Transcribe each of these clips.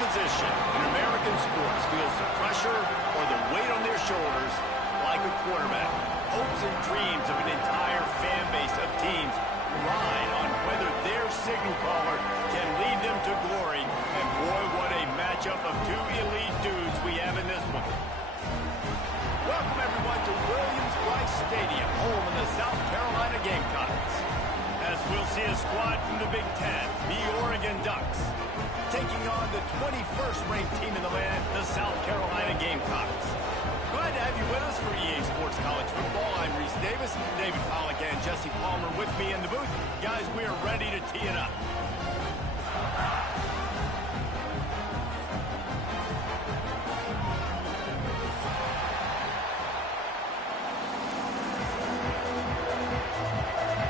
position in American sports feels the pressure or the weight on their shoulders like a quarterback. Hopes and dreams of an entire fan base of teams ride on whether their signal caller can lead them to glory. And boy, what a matchup of two elite dudes we have in this one. Welcome everyone to Williams-Brice Stadium, home of the South Carolina Gamecocks. As we'll see a squad from the Big Ten, the Oregon Ducks, taking on the 21st ranked team in the land, the South Carolina Gamecocks. Glad to have you with us for EA Sports College Football. I'm Reese Davis, David Pollack and Jesse Palmer with me in the booth. Guys, we are ready to tee it up.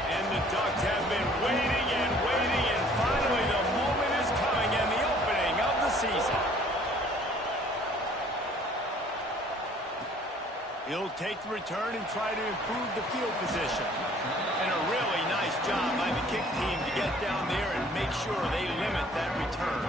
And the Ducks have been waiting and waiting, and finally the moment is coming and the opening of the season. He'll take the return and try to improve the field position. And a really nice job by the kick team to get down there and make sure they limit that return.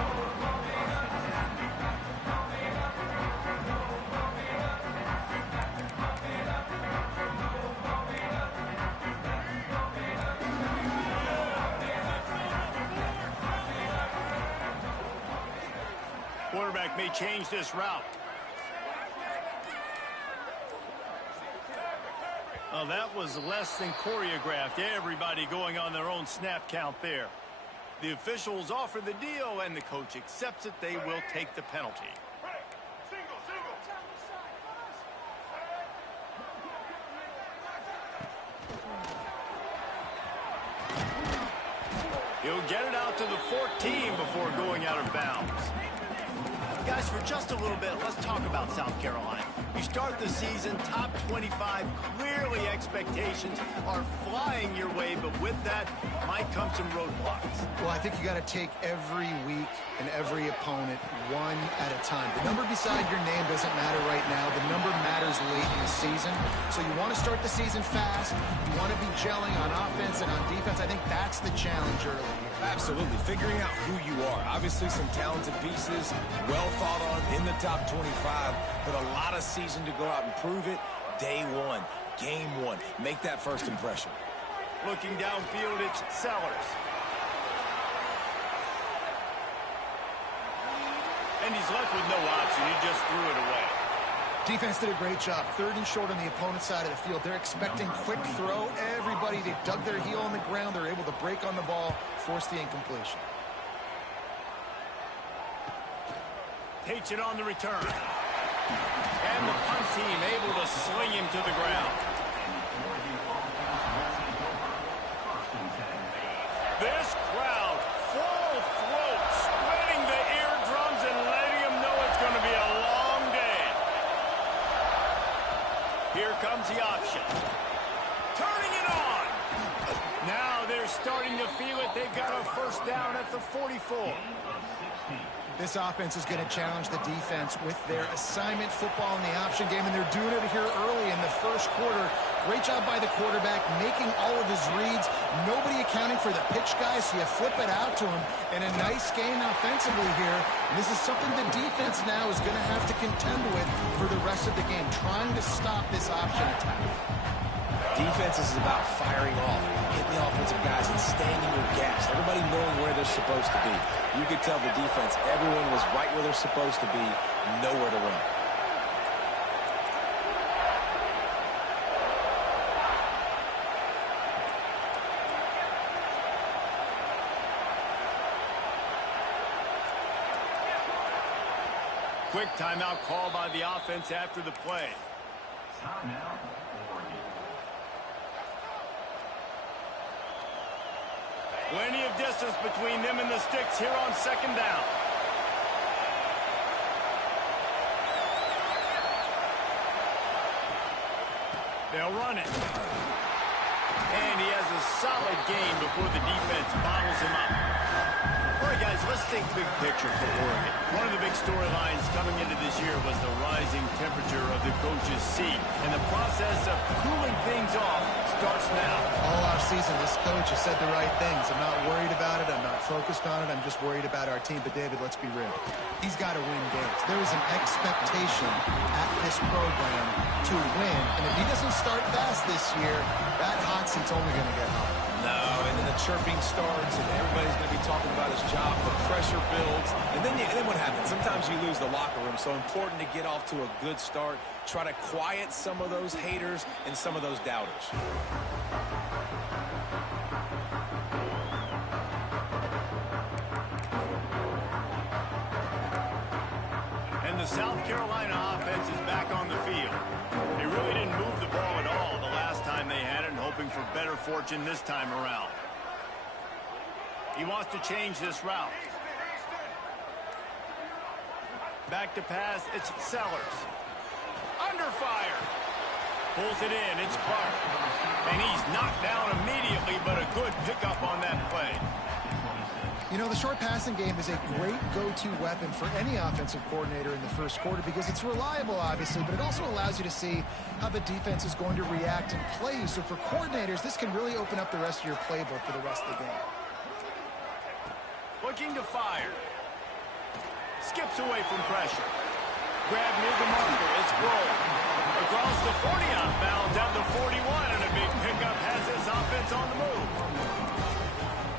Quarterback may change this route. Well, that was less than choreographed. Everybody going on their own snap count there. The officials offer the deal, and the coach accepts it. They will take the penalty. He'll get it out to the 14 before going out of bounds. Guys, for just a little bit, let's talk about South Carolina. You start the season top 25. Clearly expectations are flying your way, but with that might come some roadblocks. Well, I think you got to take every week and every opponent one at a time. The number beside your name doesn't matter right now. The number matters late in the season. So you want to start the season fast. You want to be gelling on offense and on defense. I think that's the challenge early here. Absolutely. Figuring out who you are. Obviously some talented pieces, well thought on in the top 25, but a lot of season to go out and prove it. Day one, game one. Make that first impression. Looking downfield, it's Sellers. And he's left with no option. He just threw it away. Defense did a great job. 3rd and short on the opponent's side of the field. They're expecting quick throw. Everybody, they dug their heel on the ground. They're able to break on the ball, force the incompletion. Takes it on the return. And the punt team able to sling him to the ground. This crowd, full throat, spreading the eardrums and letting them know it's going to be a long day. Here comes the option. Turning it on. Now they're starting to feel it. They've got a first down at the 44. This offense is going to challenge the defense with their assignment football in the option game, and they're doing it here early in the first quarter. Great job by the quarterback, making all of his reads. Nobody accounting for the pitch guys, so you flip it out to him, and a nice gain offensively here. And this is something the defense now is going to have to contend with for the rest of the game, trying to stop this option attack. Defense is about firing off, hitting the offensive guys and staying in your gaps. Everybody knowing where they're supposed to be. You could tell the defense, everyone was right where they're supposed to be, nowhere to run. Quick timeout call by the offense after the play. Timeout. Plenty of distance between them and the sticks here on 2nd down. They'll run it. And he has a solid gain before the defense bottles him up. All right, guys, let's think big picture for Oregon. One of the big storylines coming into this year was the rising temperature of the coach's seat and the process of cooling things off starts now. All offseason, this coach has said the right things. I'm not worried about it. I'm not focused on it. I'm just worried about our team. But, David, let's be real. He's got to win games. There is an expectation at this program to win. And if he doesn't start fast this year, that hot seat's only going to get hot. No, and then the chirping starts, and everybody's going to be talking about his job. The pressure builds, and then what happens? Sometimes you lose the locker room, so important to get off to a good start. Try to quiet some of those haters and some of those doubters. And the South Carolina offense is back on the field. They really didn't move the ball at all the last time they had it, and hoping for better fortune this time around. He wants to change this route. Back to pass, it's Sellers. Under fire. Pulls it in, it's Clark. And he's knocked down immediately, but a good pickup on that play. You know, the short passing game is a great go-to weapon for any offensive coordinator in the first quarter because it's reliable, obviously, but it also allows you to see how the defense is going to react and play you. So for coordinators, this can really open up the rest of your playbook for the rest of the game. Looking to fire. Skips away from pressure. Grab near the marker, it's rolled. Across the 40 outbound, down to 41, and a big pickup has his offense on the move.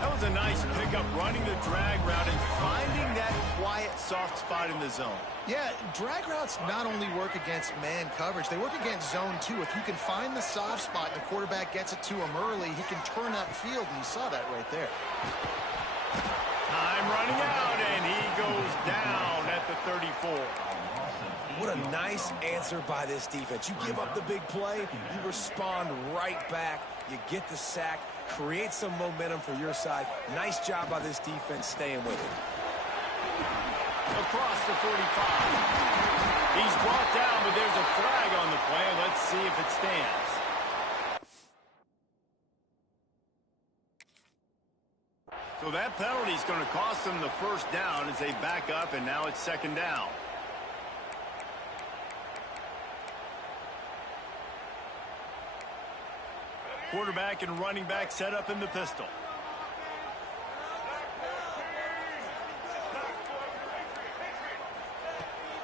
That was a nice pickup, running the drag route and finding that quiet, soft spot in the zone. Yeah, drag routes not only work against man coverage, they work against zone too. If you can find the soft spot and the quarterback gets it to him early, he can turn that field, and you saw that right there. Time running out, and he goes down at the 34. What a nice answer by this defense. You give up the big play, you respond right back, you get the sack, create some momentum for your side. Nice job by this defense staying with it. Across the 45. He's brought down, but there's a flag on the play. Let's see if it stands. So that penalty is going to cost them the first down as they back up, and now it's second down. Quarterback and running back set up in the pistol.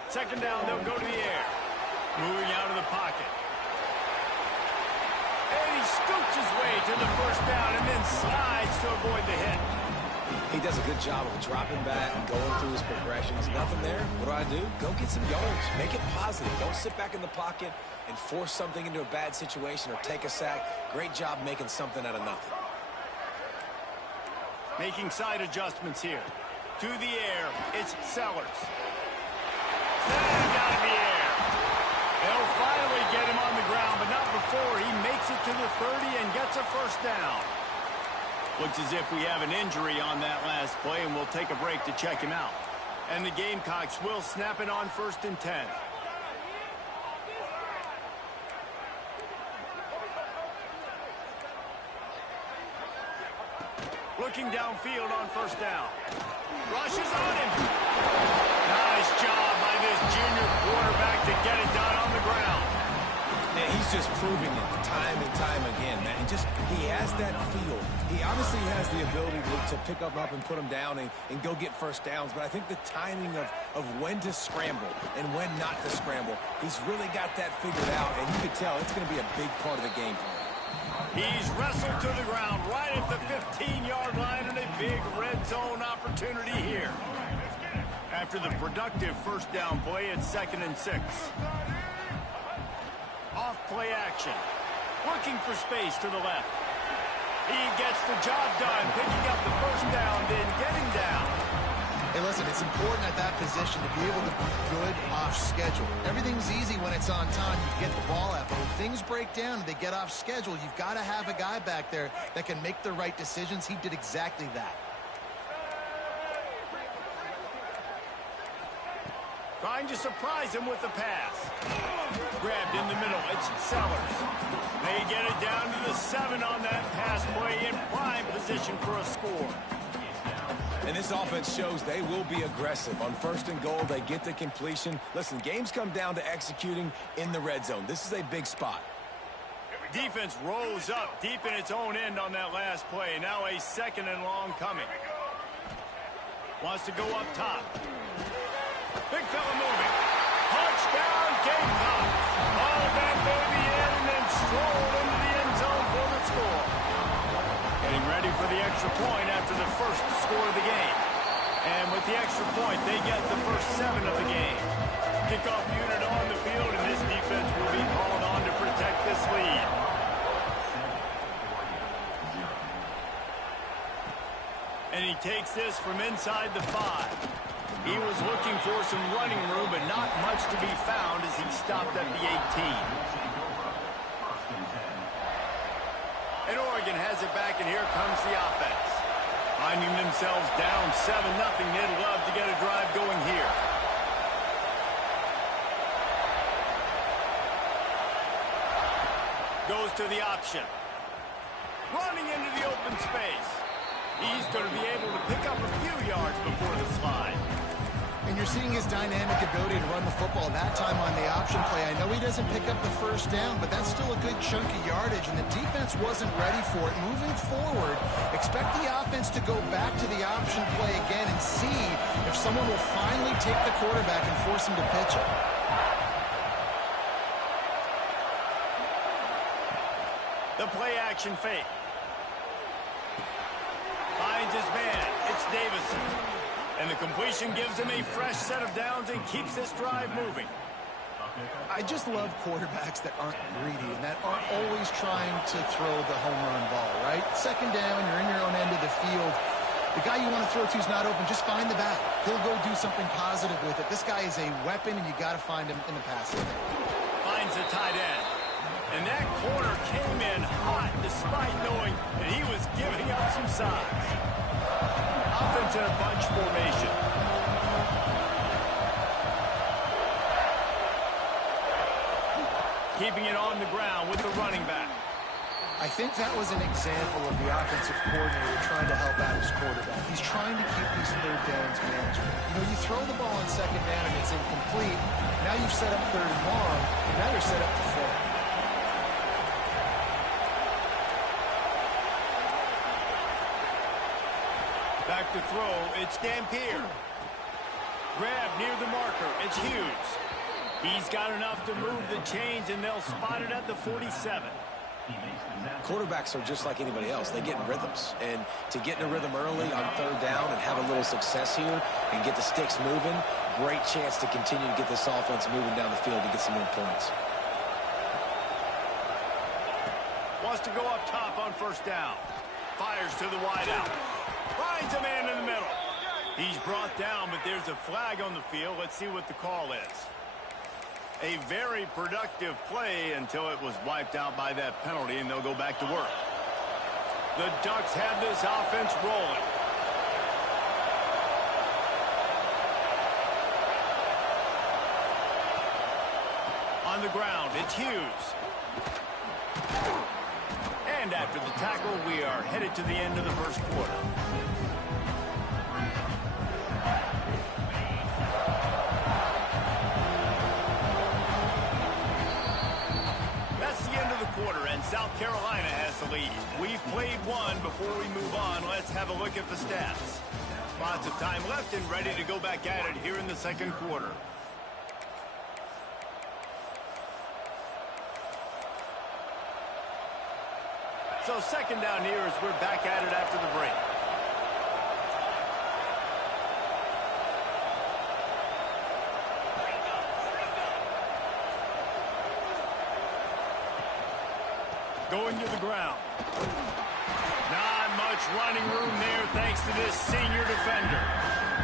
Second down, they'll go to the air. Moving out of the pocket. And he scoots his way to the first down and then slides to avoid the hit. He does a good job of dropping back, going through his progressions. Nothing there. What do? Go get some yards. Make it positive. Don't sit back in the pocket and force something into a bad situation or take a sack. Great job making something out of nothing. Making side adjustments here. To the air, it's Sellers. Got in the air. They'll finally get him on the ground, but not before he makes it to the 30 and gets a first down. Looks as if we have an injury on that last play, and we'll take a break to check him out. And the Gamecocks will snap it on 1st and 10. Looking downfield on first down. Rushes on him. Nice job by this junior quarterback to get it done on the ground. Yeah, he's just proving it time and time again, man. He has that feel. He obviously has the ability to pick up and put him down and go get first downs, but I think the timing of when to scramble and when not to scramble, he's really got that figured out, and you can tell it's going to be a big part of the game plan. He's wrestled to the ground right at the 15-yard line, and a big red zone opportunity here. After the productive first down play, it's 2nd and 6. Off play action. Looking for space to the left. He gets the job done, picking up the first down, then getting down. Hey, listen, it's important at that position to be able to be good off schedule. Everything's easy when it's on time. You get the ball out. But when things break down and they get off schedule, you've got to have a guy back there that can make the right decisions. He did exactly that. Trying to surprise him with the pass. Grabbed in the middle. It's Sellers. They get it down to the 7 on that pass play in prime position for a score. And this offense shows they will be aggressive. On 1st and goal, they get the completion. Listen, games come down to executing in the red zone. This is a big spot. Defense rose up deep in its own end on that last play. Now a 2nd and long coming. Wants to go up top. Big fella moving. Touchdown, Gamecocks. All that baby in and then strolled into the end zone for the score. Getting ready for the extra point after the first score of the game. And with the extra point, they get the first 7 of the game. Kickoff unit on the field, and this defense will be called on to protect this lead. And he takes this from inside the 5. He was looking for some running room, but not much to be found as he stopped at the 18. And Oregon has it back, and here comes the offense. Finding themselves down 7-0, they'd love to get a drive going here. Goes to the option. Running into the open space. He's going to be able to pick up a few yards before the slide. And you're seeing his dynamic ability to run the football that time on the option play. I know he doesn't pick up the first down, but that's still a good chunk of yardage, and the defense wasn't ready for it. Moving forward, expect the offense to go back to the option play again and see if someone will finally take the quarterback and force him to pitch it. The play action fake. Finds his man. It's Davison. And the completion gives him a fresh set of downs and keeps this drive moving. I just love quarterbacks that aren't greedy and that aren't always trying to throw the home run ball, right? 2nd down, you're in your own end of the field. The guy you want to throw to is not open. Just find the back. He'll go do something positive with it. This guy is a weapon, and you got to find him in the passing game. Finds the tight end. And that corner came in hot despite knowing that he was giving up some size. Offense in a bunch formation. Keeping it on the ground with the running back. I think that was an example of the offensive coordinator trying to help out his quarterback. He's trying to keep these 3rd downs manageable. You know, you throw the ball on 2nd down and it's incomplete. Now you've set up 3rd and long, and now you're set up to 4th. Back to throw, it's Dampier. Grab near the marker, it's Hughes. He's got enough to move the chains, and they'll spot it at the 47. Quarterbacks are just like anybody else. They get in rhythms. And to get in a rhythm early on 3rd down and have a little success here and get the sticks moving, great chance to continue to get this offense moving down the field to get some more points. Wants to go up top on 1st down. Fires to the wideout. Finds a man in the middle. He's brought down, but there's a flag on the field. Let's see what the call is. A very productive play until it was wiped out by that penalty, and they'll go back to work. The Ducks have this offense rolling. On the ground, it's Hughes. And after the tackle, we are headed to the end of the 1st quarter. That's the end of the quarter, and South Carolina has the lead. We've played one. Before we move on, let's have a look at the stats. Lots of time left and ready to go back at it here in the 2nd quarter. So 2nd down here as we're back at it after the break. Going to the ground. Not much running room there thanks to this senior defender.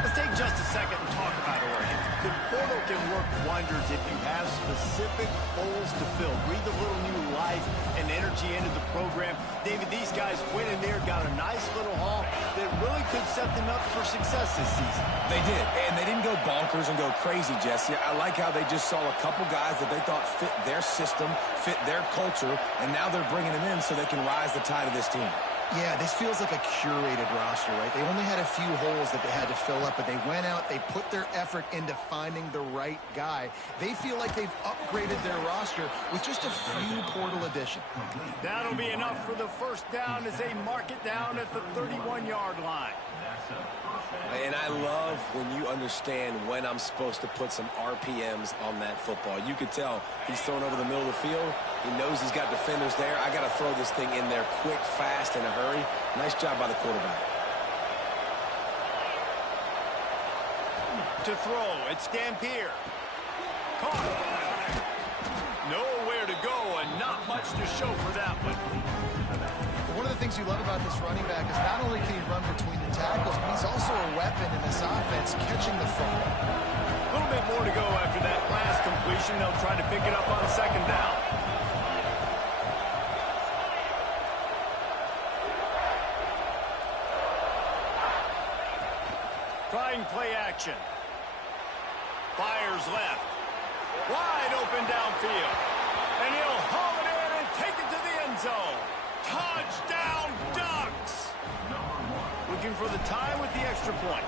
Let's take just a second and talk about Oregon. The portal can work wonders if you have specific holes to fill. Breathe a little new life and energy into the program. David, these guys went in there, got a nice little haul that really could set them up for success this season. They did, and they didn't go bonkers and go crazy, Jesse. I like how they just saw a couple guys that they thought fit their system, fit their culture, and now they're bringing them in so they can rise the tide of this team. Yeah, this feels like a curated roster, right? They only had a few holes that they had to fill up, but they went out, they put their effort into finding the right guy. They feel like they've upgraded their roster with just a few portal additions. That'll be enough for the first down as they mark it down at the 31-yard line. And I love when you understand when I'm supposed to put some RPMs on that football. You could tell he's thrown over the middle of the field. He knows he's got defenders there. I got to throw this thing in there quick, fast, in a hurry. Nice job by the quarterback. To throw, it's Dampier. Caught. Nowhere to go and not much to show for that one. One of the things you love about this running back is not only can he run between the tackles, but he's also a weapon in this offense, catching the football. A little bit more to go after that last completion. They'll try to pick it up on second down. Trying play action. Fires left. Wide open downfield. And he'll haul it in and take it to the end zone. Touchdown, Ducks! Looking for the tie with the extra point.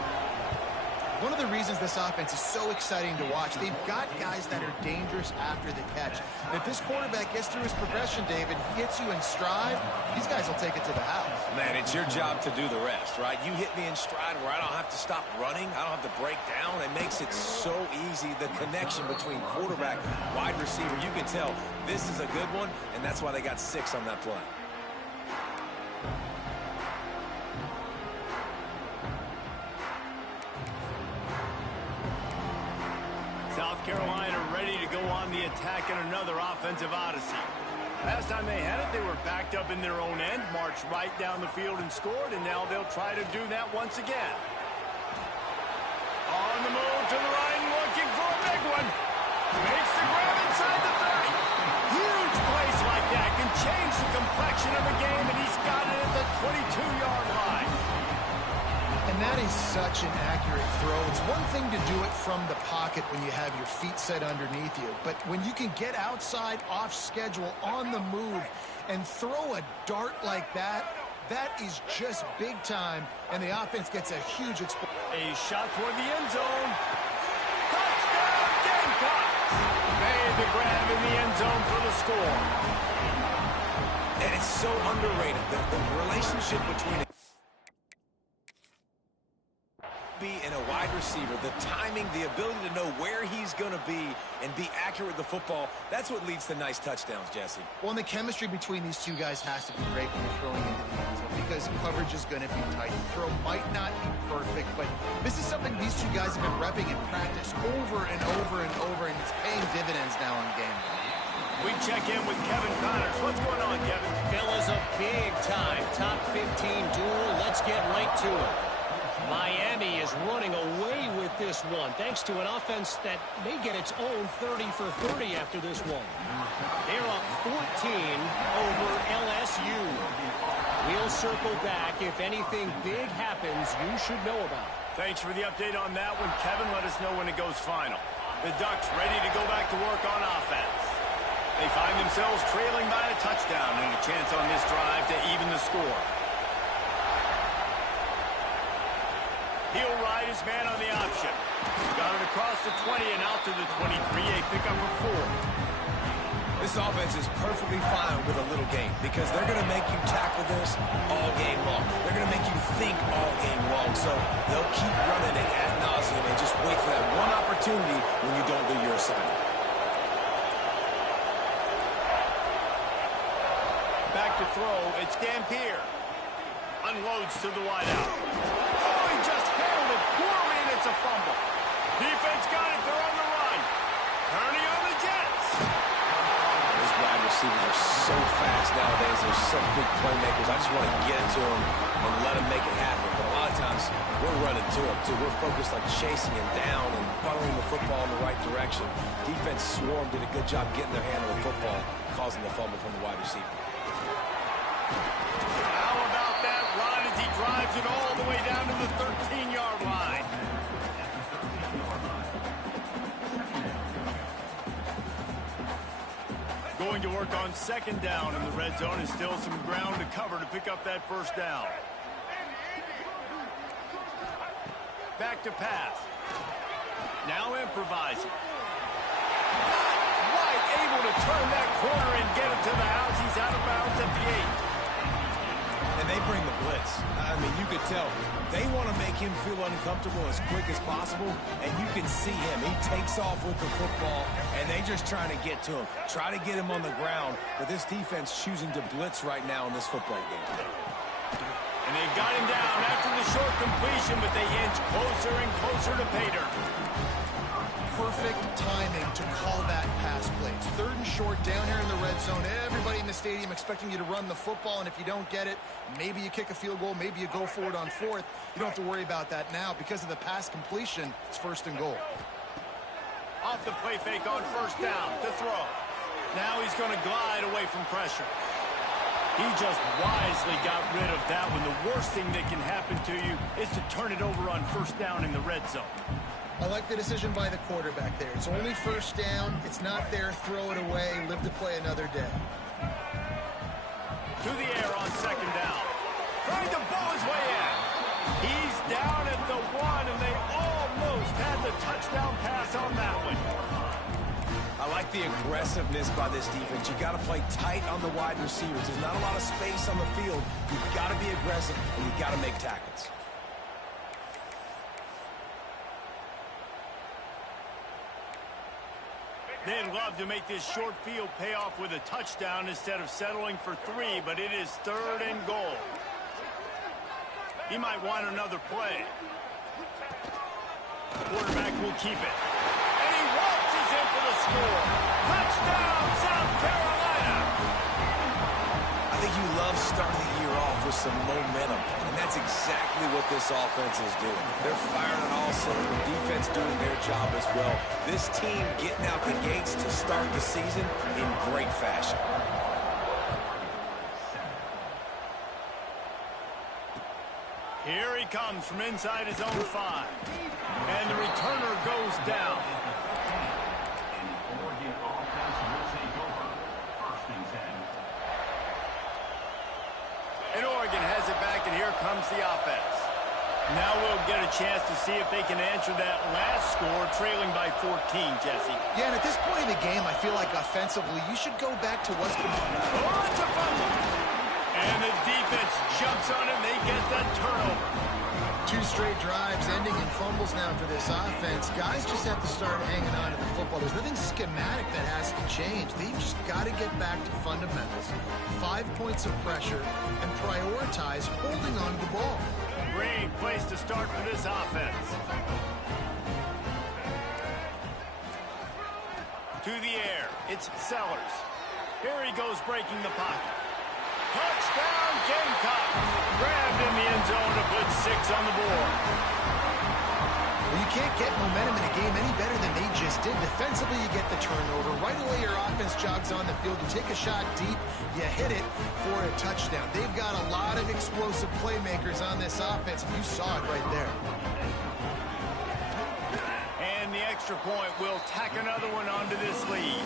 One of the reasons this offense is so exciting to watch, they've got guys that are dangerous after the catch. If this quarterback gets through his progression, David, hits you in stride, these guys will take it to the house. Man, it's your job to do the rest, right? You hit me in stride where I don't have to stop running. I don't have to break down. It makes it so easy. The connection between quarterback, wide receiver, you can tell this is a good one, and that's why they got 6 on that play. South Carolina ready to go on the attack in another offensive odyssey. Last time they had it, they were backed up in their own end, marched right down the field and scored, and now they'll try to do that once again. On the move to the right, looking for a big one. Makes the grab inside the 30. Huge plays like that can change the complexion of a game, and he's got it at the 22-yard line. And that is such an accurate throw. It's one thing to do it from the pocket when you have your feet set underneath you, but when you can get outside, off schedule, on the move, and throw a dart like that, that is just big time, and the offense gets a huge explosion. A shot toward the end zone. Touchdown, Gamecocks! Made the grab in the end zone for the score. And it's so underrated. The relationship between and a wide receiver, the timing, the ability to know where he's going to be and be accurate with the football, that's what leads to nice touchdowns, Jesse. Well, and the chemistry between these two guys has to be great when you're throwing into the end zone because coverage is going to be tight. The throw might not be perfect, but this is something these two guys have been repping in practice over and over and over, and it's paying dividends now in game. We check in with Kevin Connors. What's going on, Kevin? Fellas, a big-time top 15 duel. Let's get right to it. Miami is running away with this one, thanks to an offense that may get its own 30 for 30 after this one. They're up 14 over LSU. We'll circle back. If anything big happens, you should know about it. Thanks for the update on that one, Kevin. Let us know when it goes final. The Ducks ready to go back to work on offense. They find themselves trailing by a touchdown and a chance on this drive to even the score. He'll ride his man on the option. Got it across the 20 and out to the 23, a pickup for 4. This offense is perfectly fine with a little game because they're going to make you tackle this all game long. They're going to make you think all game long. So they'll keep running it ad nauseum and just wait for that one opportunity when you don't do your assignment. Back to throw. It's Dampier. Unloads to the wideout. Oh, he just handled it poorly, and it's a fumble. Defense got it. They're on the run. Turning on the Jets. These wide receivers are so fast nowadays. They're such big playmakers. I just want to get to them and let them make it happen. But a lot of times, we're running to them, too. We're focused on chasing him down and funneling the football in the right direction. Defense swarm did a good job getting their hand on the football, causing the fumble from the wide receiver. How about that run as he drives it all the way down to the 13-yard line? Going to work on second down in the red zone, and still some ground to cover to pick up that first down. Back to pass. Now improvising. White able to turn that corner and get it to the house. He's out of bounds at the 8. And they bring the blitz. I mean, you could tell. They want to make him feel uncomfortable as quick as possible, and you can see him. He takes off with the football, and they just trying to get to him. Try to get him on the ground, but this defense choosing to blitz right now in this football game. And they've got him down after the short completion, but they inch closer and closer to pay dirt. Perfect timing to call that pass play. It's 3rd and short down here in the red zone. Everybody in the stadium expecting you to run the football, and if you don't get it, maybe you kick a field goal, maybe you go for it on 4th. You don't have to worry about that now. Because of the pass completion, it's 1st and goal. Off the play fake on first down to throw. Now he's going to glide away from pressure. He just wisely got rid of that one. The worst thing that can happen to you is to turn it over on first down in the red zone. I like the decision by the quarterback there. It's only first down. It's not there. Throw it away. Live to play another day. To the air on second down. Trying to bow his way in. He's down at the 1, and they almost had the touchdown pass on that one. I like the aggressiveness by this defense. You got to play tight on the wide receivers. There's not a lot of space on the field. You've got to be aggressive, and you've got to make tackles. They'd love to make this short field pay off with a touchdown instead of settling for 3, but it is 3rd and goal. He might want another play. Quarterback will keep it. And he waltzes in for the score. Touchdown, South Carolina! I think you love starting the year off with some momentum, and that's exactly what this offense is doing. They're firing on all cylinders, defense doing their job as well. This team getting out the gates to start the season in great fashion. Here he comes from inside his own 5. And the returner goes down. Oregon offense will take over. 1st and 10. And Oregon has it back, and here comes the offense. Now we'll get a chance to see if they can answer that last score, trailing by 14, Jesse. Yeah, and at this point in the game, I feel like offensively, you should go back to what's been... Oh, it's a fumble! And the defense jumps on it, and they get that turnover. 2 straight drives ending in fumbles now for this offense. Guys just have to start hanging on to the football. There's nothing schematic that has to change. They've just got to get back to fundamentals. 5 points of pressure and prioritize holding on to the ball. Great place to start for this offense. To the air, it's Sellers. Here he goes breaking the pocket. Touchdown, Gamecocks! Grabbed in the end zone to put 6 on the board. Well, you can't get momentum in a game any better than they just did. Defensively, you get the turnover. Right away, your offense jogs on the field. You take a shot deep, you hit it for a touchdown. They've got a lot of explosive playmakers on this offense, and you saw it right there. And the extra point will tack another one onto this lead.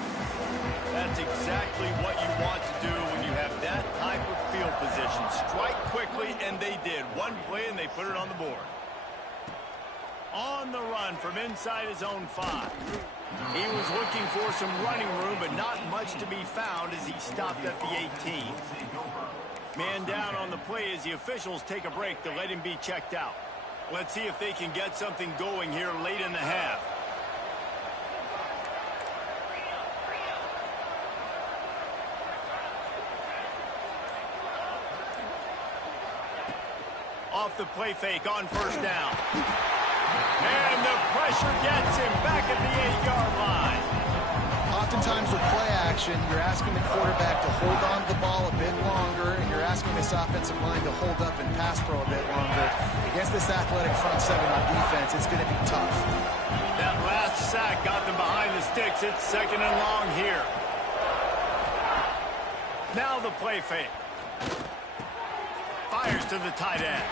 That's exactly what you want to do when you have that type of field position. Strike quickly, and they did. One play, and they put it on the board. On the run from inside his own 5. He was looking for some running room, but not much to be found as he stopped at the 18. Man down on the play as the officials take a break to let him be checked out. Let's see if they can get something going here late in the half. Off the play fake on first down. And the pressure gets him back at the 8-yard line. Oftentimes with play action, you're asking the quarterback to hold on to the ball a bit longer, and you're asking this offensive line to hold up and pass pro a bit longer. Against this athletic front 7 on defense, it's going to be tough. That last sack got them behind the sticks. It's 2nd and long here. Now the play fake. Fires to the tight end.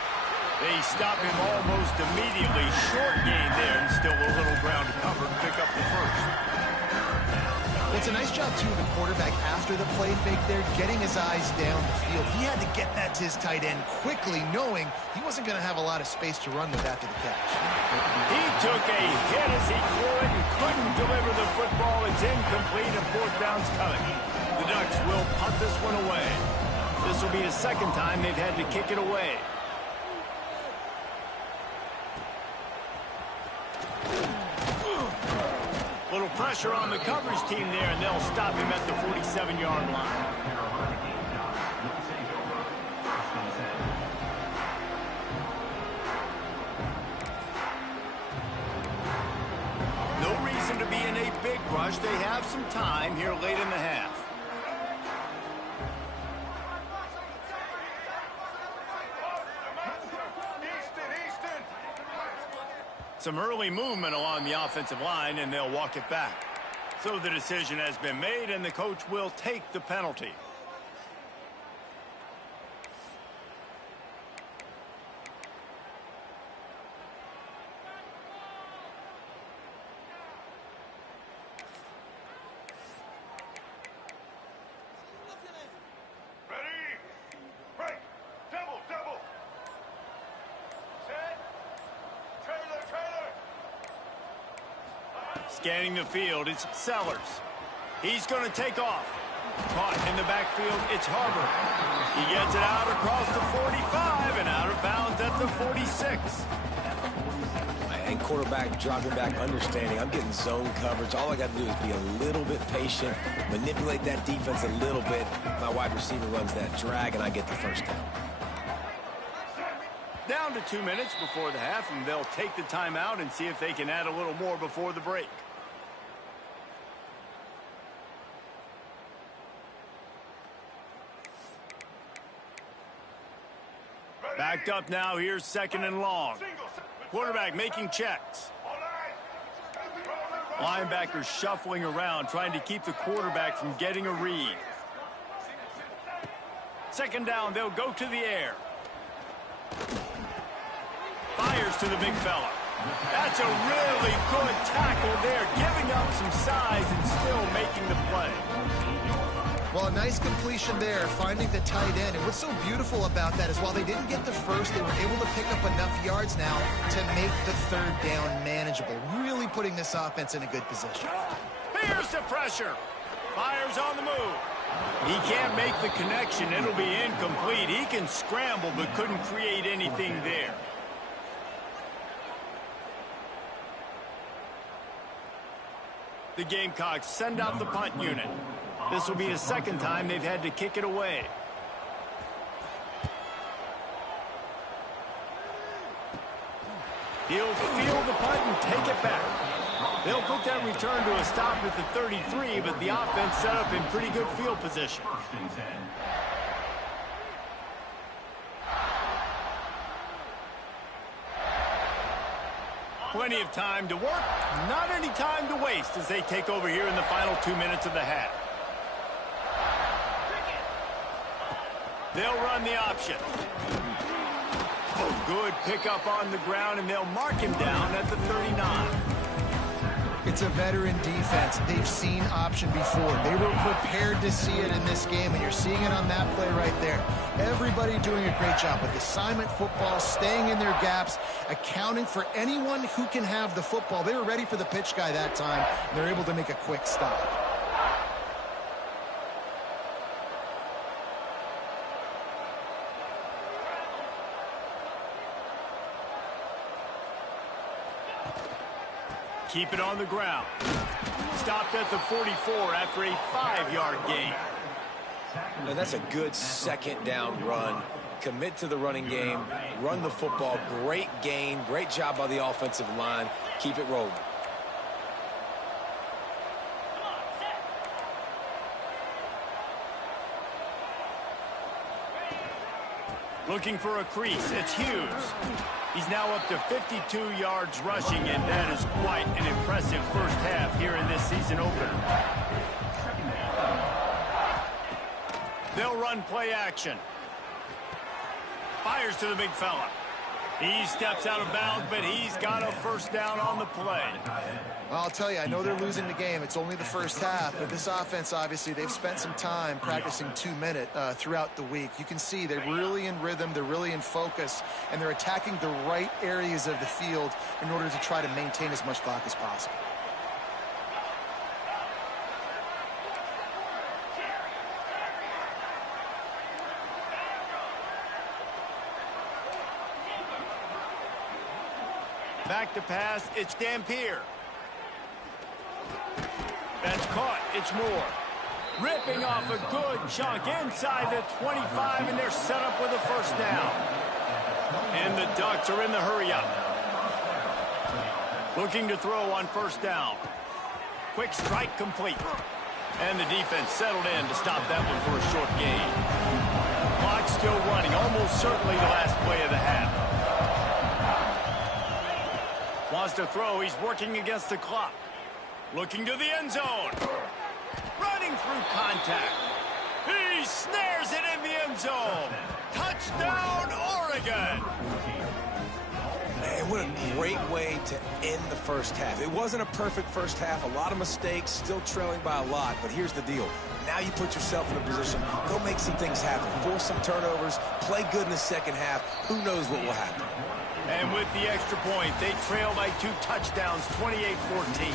They stop him almost immediately. Short gain there, and still a little ground to cover to pick up the first. Well, it's a nice job, too, of the quarterback after the play fake there, getting his eyes down the field. He had to get that to his tight end quickly, knowing he wasn't going to have a lot of space to run with after the catch. He took a hit as he threw it and couldn't deliver the football. It's incomplete and fourth down's coming. The Ducks will punt this one away. This will be the second time they've had to kick it away. Little pressure on the coverage team there, and they'll stop him at the 47-yard line. No reason to be in a big rush. They have some time here late in the half. Some early movement along the offensive line, and they'll walk it back. So the decision has been made, and the coach will take the penalty. Scanning the field, it's Sellers. He's going to take off. Caught in the backfield, it's Harbor. He gets it out across the 45 and out of bounds at the 46. And quarterback dropping back, understanding I'm getting zone coverage. All I got to do is be a little bit patient, manipulate that defense a little bit. My wide receiver runs that drag, and I get the first down. Down to 2 minutes before the half, and they'll take the timeout and see if they can add a little more before the break. Backed up now, here's second and long. Quarterback making checks. Linebackers shuffling around, trying to keep the quarterback from getting a read. Second down, they'll go to the air. Fires to the big fella. That's a really good tackle there, giving up some size and still making the play. Well, a nice completion there, finding the tight end. And what's so beautiful about that is while they didn't get the first, they were able to pick up enough yards now to make the third down manageable. Really putting this offense in a good position. Here's the pressure. Fires on the move. He can't make the connection. It'll be incomplete. He can scramble but couldn't create anything there. The Gamecocks send out the punt unit. This will be the second time they've had to kick it away. He'll field the punt and take it back. They'll put that return to a stop at the 33, but the offense set up in pretty good field position. Plenty of time to work, not any time to waste as they take over here in the final 2 minutes of the half. They'll run the option. Oh, good pickup on the ground, and they'll mark him down at the 39. It's a veteran defense. They've seen option before. They were prepared to see it in this game, and you're seeing it on that play right there. Everybody doing a great job with assignment football, staying in their gaps, accounting for anyone who can have the football. They were ready for the pitch guy that time, and they're able to make a quick stop. Keep it on the ground. Stopped at the 44 after a 5-yard gain. And that's a good second down run. Commit to the running game. Run the football. Great gain. Great job by the offensive line. Keep it rolling. Looking for a crease. It's Hughes. He's now up to 52 yards rushing, and that is quite an impressive first half here in this season opener. They'll run play action. Fires to the big fella. He steps out of bounds, but he's got a first down on the play. Well, I'll tell you, I know they're losing the game. It's only the first half, but this offense, obviously, they've spent some time practicing 2-minute throughout the week. You can see they're really in rhythm, they're really in focus, and they're attacking the right areas of the field in order to try to maintain as much clock as possible. Back to pass, it's Dampier. That's caught, it's Moore. Ripping off a good chunk inside the 25, and they're set up with a first down. And the Ducks are in the hurry-up. Looking to throw on first down. Quick strike complete. And the defense settled in to stop that one for a short gain. Clock still running, almost certainly the last play of the half. Wants to throw, he's working against the clock. Looking to the end zone. Running through contact. He snares it in the end zone. Touchdown, Oregon. Man, what a great way to end the first half. It wasn't a perfect first half. A lot of mistakes, still trailing by a lot. But here's the deal. Now you put yourself in a position. Go make some things happen. Force some turnovers. Play good in the second half. Who knows what will happen. And with the extra point, they trail by 2 touchdowns, 28-14.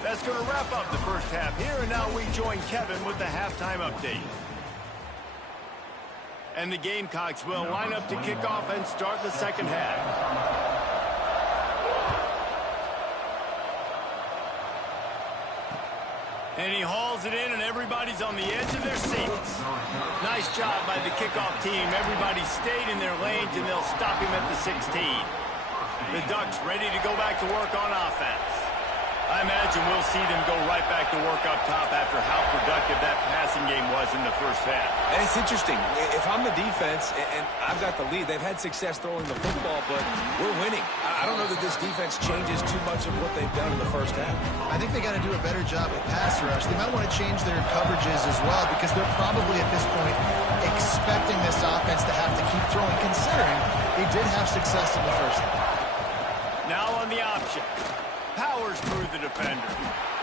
That's going to wrap up the first half here, and now we join Kevin with the halftime update. And the Gamecocks will line up to kick off and start the second half. And he hauls it in, and everybody's on the edge of their seats. Nice job by the kickoff team. Everybody stayed in their lanes, and they'll stop him at the 16. The Ducks ready to go back to work on offense. I imagine we'll see them go right back to work up top after how productive that passing game was in the first half. And it's interesting. If I'm the defense and I've got the lead, they've had success throwing the football, but we're winning. I don't know that this defense changes too much of what they've done in the first half. I think they got to do a better job of pass rush. They might want to change their coverages as well because they're probably at this point expecting this offense to have to keep throwing, considering they did have success in the first half. Now on the option. Powers through the defender.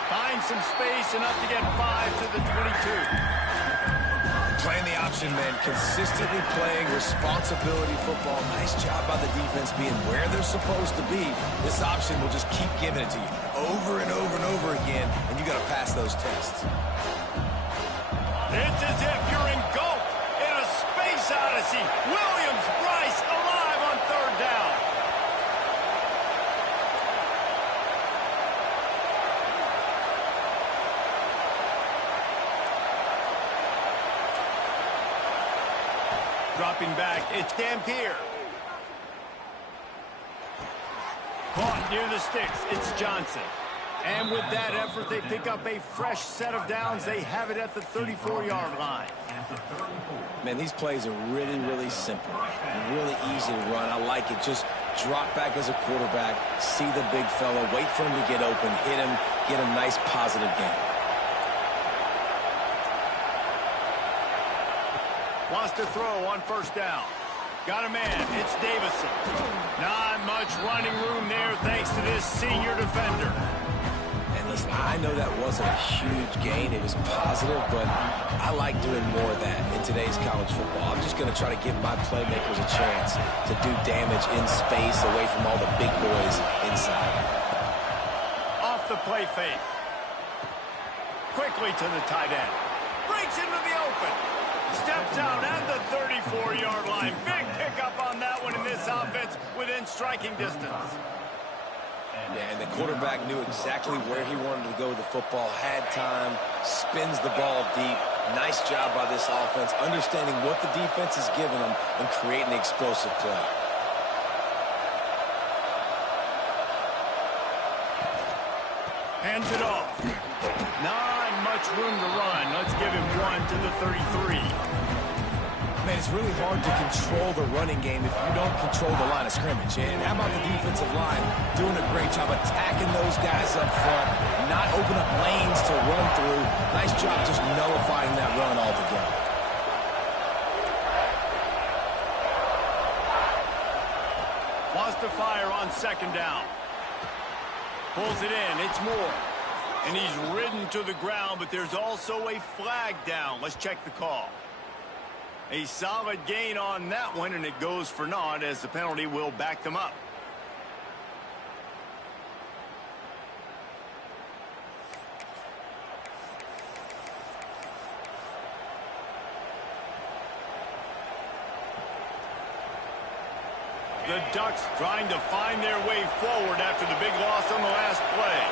Finds some space, enough to get 5 to the 22. Playing the option, man. Consistently playing responsibility football. Nice job by the defense being where they're supposed to be. This option will just keep giving it to you over and over and over again, and you got to pass those tests. It's as if you're engulfed in a space odyssey. Williams-Brice alive on third down. Dropping back, it's Dampier. Caught near the sticks, it's Johnson. And with that effort, they pick up a fresh set of downs. They have it at the 34-yard line. Man, these plays are really, really simple. Really easy to run. I like it. Just drop back as a quarterback, see the big fella, wait for him to get open, hit him, get a nice positive gain. Wants to throw on first down. Got a man. It's Davison. Not much running room there thanks to this senior defender. And listen, I know that wasn't a huge gain. It was positive, but I like doing more of that in today's college football. I'm just going to try to give my playmakers a chance to do damage in space away from all the big boys inside. Off the play fake. Quickly to the tight end. Breaks into the open. Steps out at the 34-yard line. Big pickup on that one in this offense within striking distance. Yeah, and the quarterback knew exactly where he wanted to go with the football, had time, spins the ball deep. Nice job by this offense, understanding what the defense is giving them and creating the explosive play. Hands it off. Not much room to run. Let's give him 1 to the 33. Man, it's really hard to control the running game if you don't control the line of scrimmage. And how about the defensive line doing a great job attacking those guys up front, not open up lanes to run through. Nice job just nullifying that run altogether. to fire on second down. Pulls it in. It's Moore. And he's ridden to the ground, but there's also a flag down. Let's check the call. A solid gain on that one, and it goes for naught as the penalty will back them up. The Ducks trying to find their way forward after the big loss on the last play.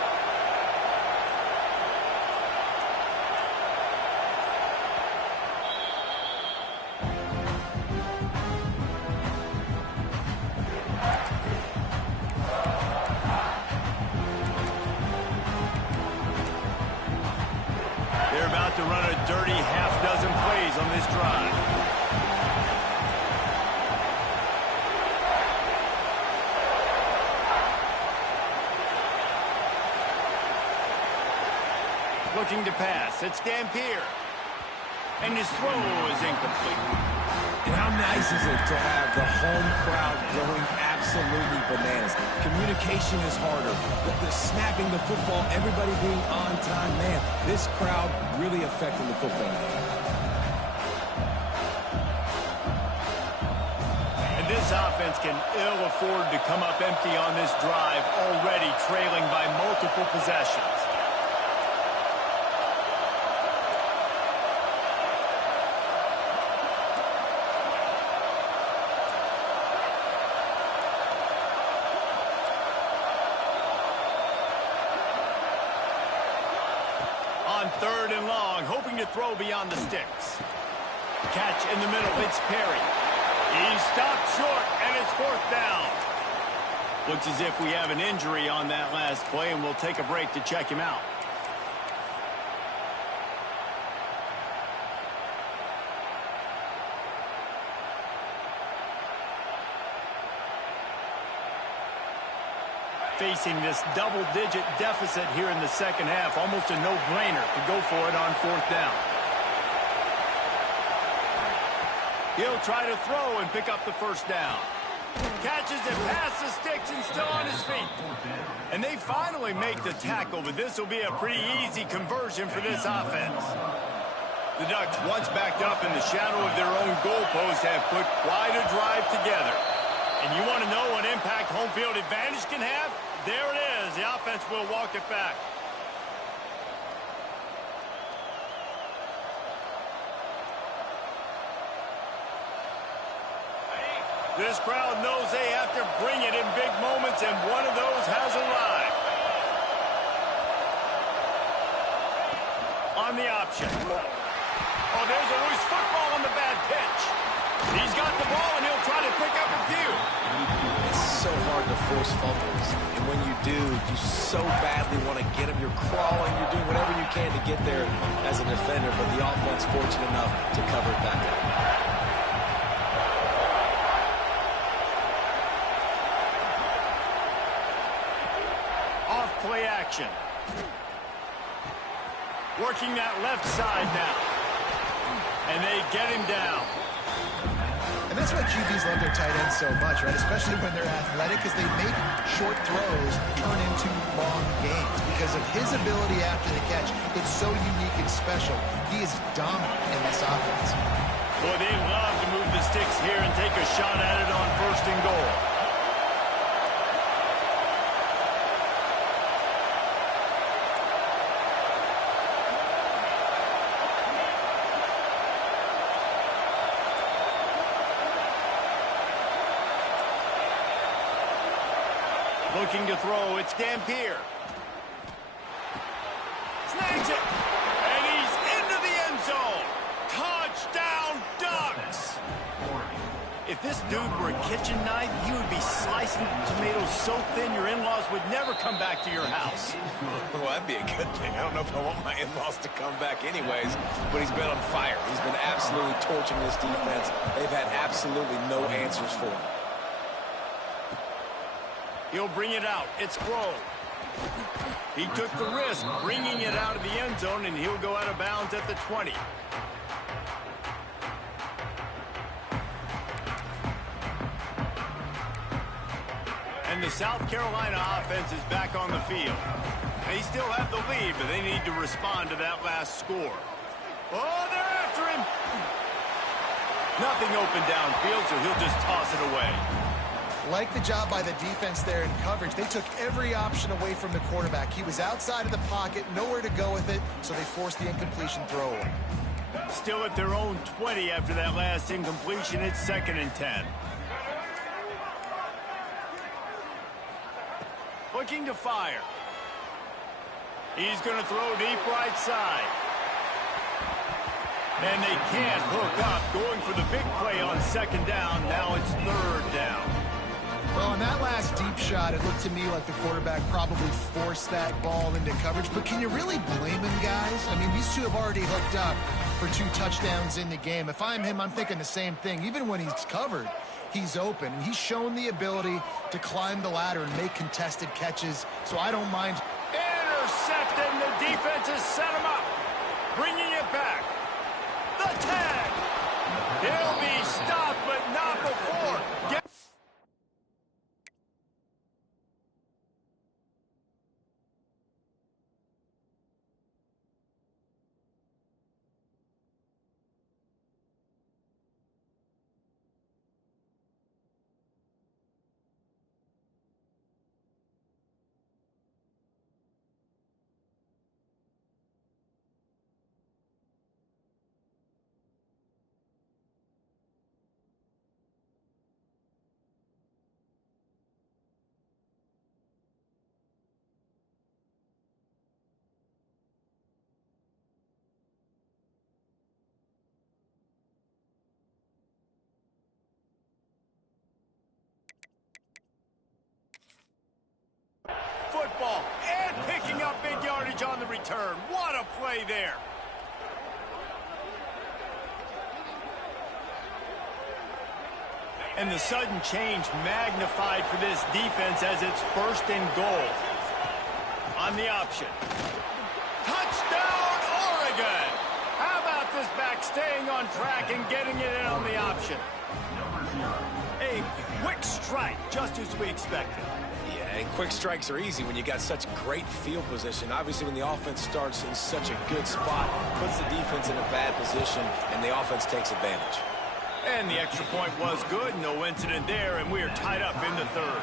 They're about to run a dirty half-dozen plays on this drive. Looking to pass. It's Dampier. And his throw is incomplete. And how nice is it to have the home crowd going absolutely bananas? Communication is harder. The snapping the football, everybody being on time. Man, this crowd really affecting the football game. And this offense can ill afford to come up empty on this drive, already trailing by multiple possessions. On third and long, hoping to throw beyond the sticks. Catch in the middle, it's Perry. He stopped short, and it's fourth down. Looks as if we have an injury on that last play, and we'll take a break to check him out. Facing this double-digit deficit here in the second half, almost a no-brainer to go for it on fourth down. He'll try to throw and pick up the first down. Catches it past the sticks and still on his feet. And they finally make the tackle, but this will be a pretty easy conversion for this offense. The Ducks, once backed up in the shadow of their own goalpost, have put quite a drive together. And you want to know what impact home field advantage can have? There it is. The offense will walk it back. This crowd knows they have to bring it in big moments, and one of those has arrived. On the option. Oh, there's a loose football on the bad pitch. He's got the ball, and he'll try to pick up a few. It's so hard to force fumbles. And when you do, you so badly want to get them. You're crawling. You're doing whatever you can to get there as a defender, but the offense fortunate enough to cover it back up. Play action. Working that left side now. And they get him down. And that's why QBs love their tight ends so much, right? Especially when they're athletic, because they make short throws turn into long gains. Because of his ability after the catch, it's so unique and special. He is dominant in this offense. Boy, they love to move the sticks here and take a shot at it on first and goal. Looking to throw, it's Dampier. Snags it, and he's into the end zone. Touchdown, Ducks! If this dude were a kitchen knife, he would be slicing tomatoes so thin your in-laws would never come back to your house. Well, that'd be a good thing. I don't know if I want my in-laws to come back anyways, but he's been on fire. He's been absolutely torching this defense. They've had absolutely no answers for him. He'll bring it out. It's Grove. He took the risk bringing it out of the end zone, and he'll go out of bounds at the 20. And the South Carolina offense is back on the field. They still have the lead, but they need to respond to that last score. Oh, they're after him. Nothing open downfield, so he'll just toss it away. Like the job by the defense there in coverage. They took every option away from the quarterback. He was outside of the pocket, nowhere to go with it, so they forced the incompletion throw away. Still at their own 20 after that last incompletion. It's 2nd and 10. Looking to fire. He's going to throw deep right side. And they can't hook up. Going for the big play on 2nd down. Now it's 3rd down. Well, on that last deep shot, it looked to me like the quarterback probably forced that ball into coverage. But can you really blame him, guys? I mean, these two have already hooked up for 2 touchdowns in the game. If I'm him, I'm thinking the same thing. Even when he's covered, he's open. And he's shown the ability to climb the ladder and make contested catches. So I don't mind. Intercepted, and the defense has set him up. Bringing it back. The tag. He'll be stopped, but not before. Football and picking up big yardage on the return. What a play there. And the sudden change magnified for this defense as it's 1st and goal. On the option. Touchdown, Oregon! How about this back staying on track and getting it in on the option? A quick strike, just as we expected. Yeah, and quick strikes are easy when you got such great field position. Obviously, when the offense starts in such a good spot, puts the defense in a bad position, and the offense takes advantage. And the extra point was good. No incident there, and we are tied up in the 3rd.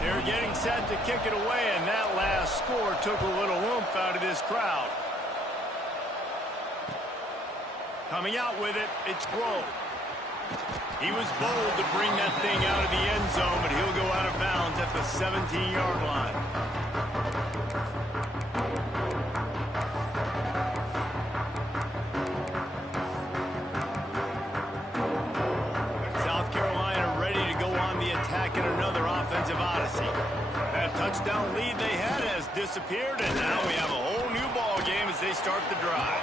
They're getting set to kick it away, and that last score took a little oomph out of this crowd. Coming out with it, it's Grove. He was bold to bring that thing out of the end zone, but he'll go out of bounds at the 17-yard line. South Carolina ready to go on the attack in another offensive odyssey. That touchdown lead they had has disappeared, and now we have a whole new ball game as they start the drive.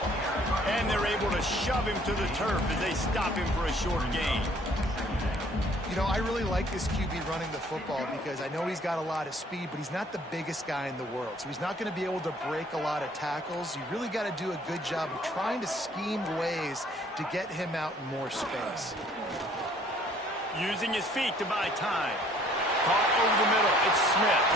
And they're able to shove him to the turf as they stop him for a short gain. You know, I really like this QB running the football because I know he's got a lot of speed, but he's not the biggest guy in the world. So he's not going to be able to break a lot of tackles. You really got to do a good job of trying to scheme ways to get him out in more space. Using his feet to buy time. Caught over the middle. It's Smith.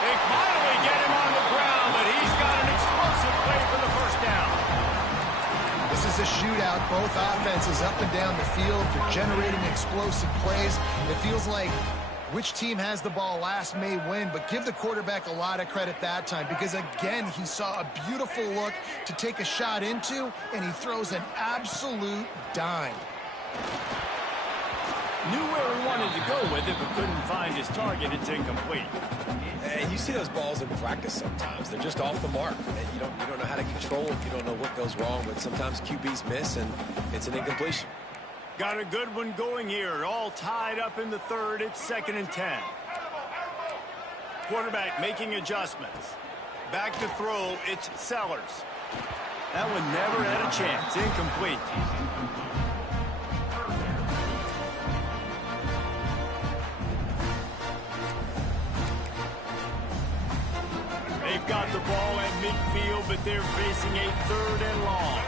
They finally get him on the ground, but he's got an explosive play for the 1st down. This is a shootout. Both offenses up and down the field. They're generating explosive plays. It feels like which team has the ball last may win, but give the quarterback a lot of credit that time because, again, he saw a beautiful look to take a shot into, and he throws an absolute dime. Knew where he wanted to go with it, but couldn't find his target. It's incomplete. And you see those balls in practice sometimes. They're just off the mark. And you don't know how to control it. You don't know what goes wrong, but sometimes QBs miss, and it's an incompletion. Got a good one going here. All tied up in the 3rd. It's 2nd and 10. Quarterback making adjustments. Back to throw. It's Sellers. That one never had a chance. Incomplete. They've got the ball at midfield, but they're facing a 3rd and long.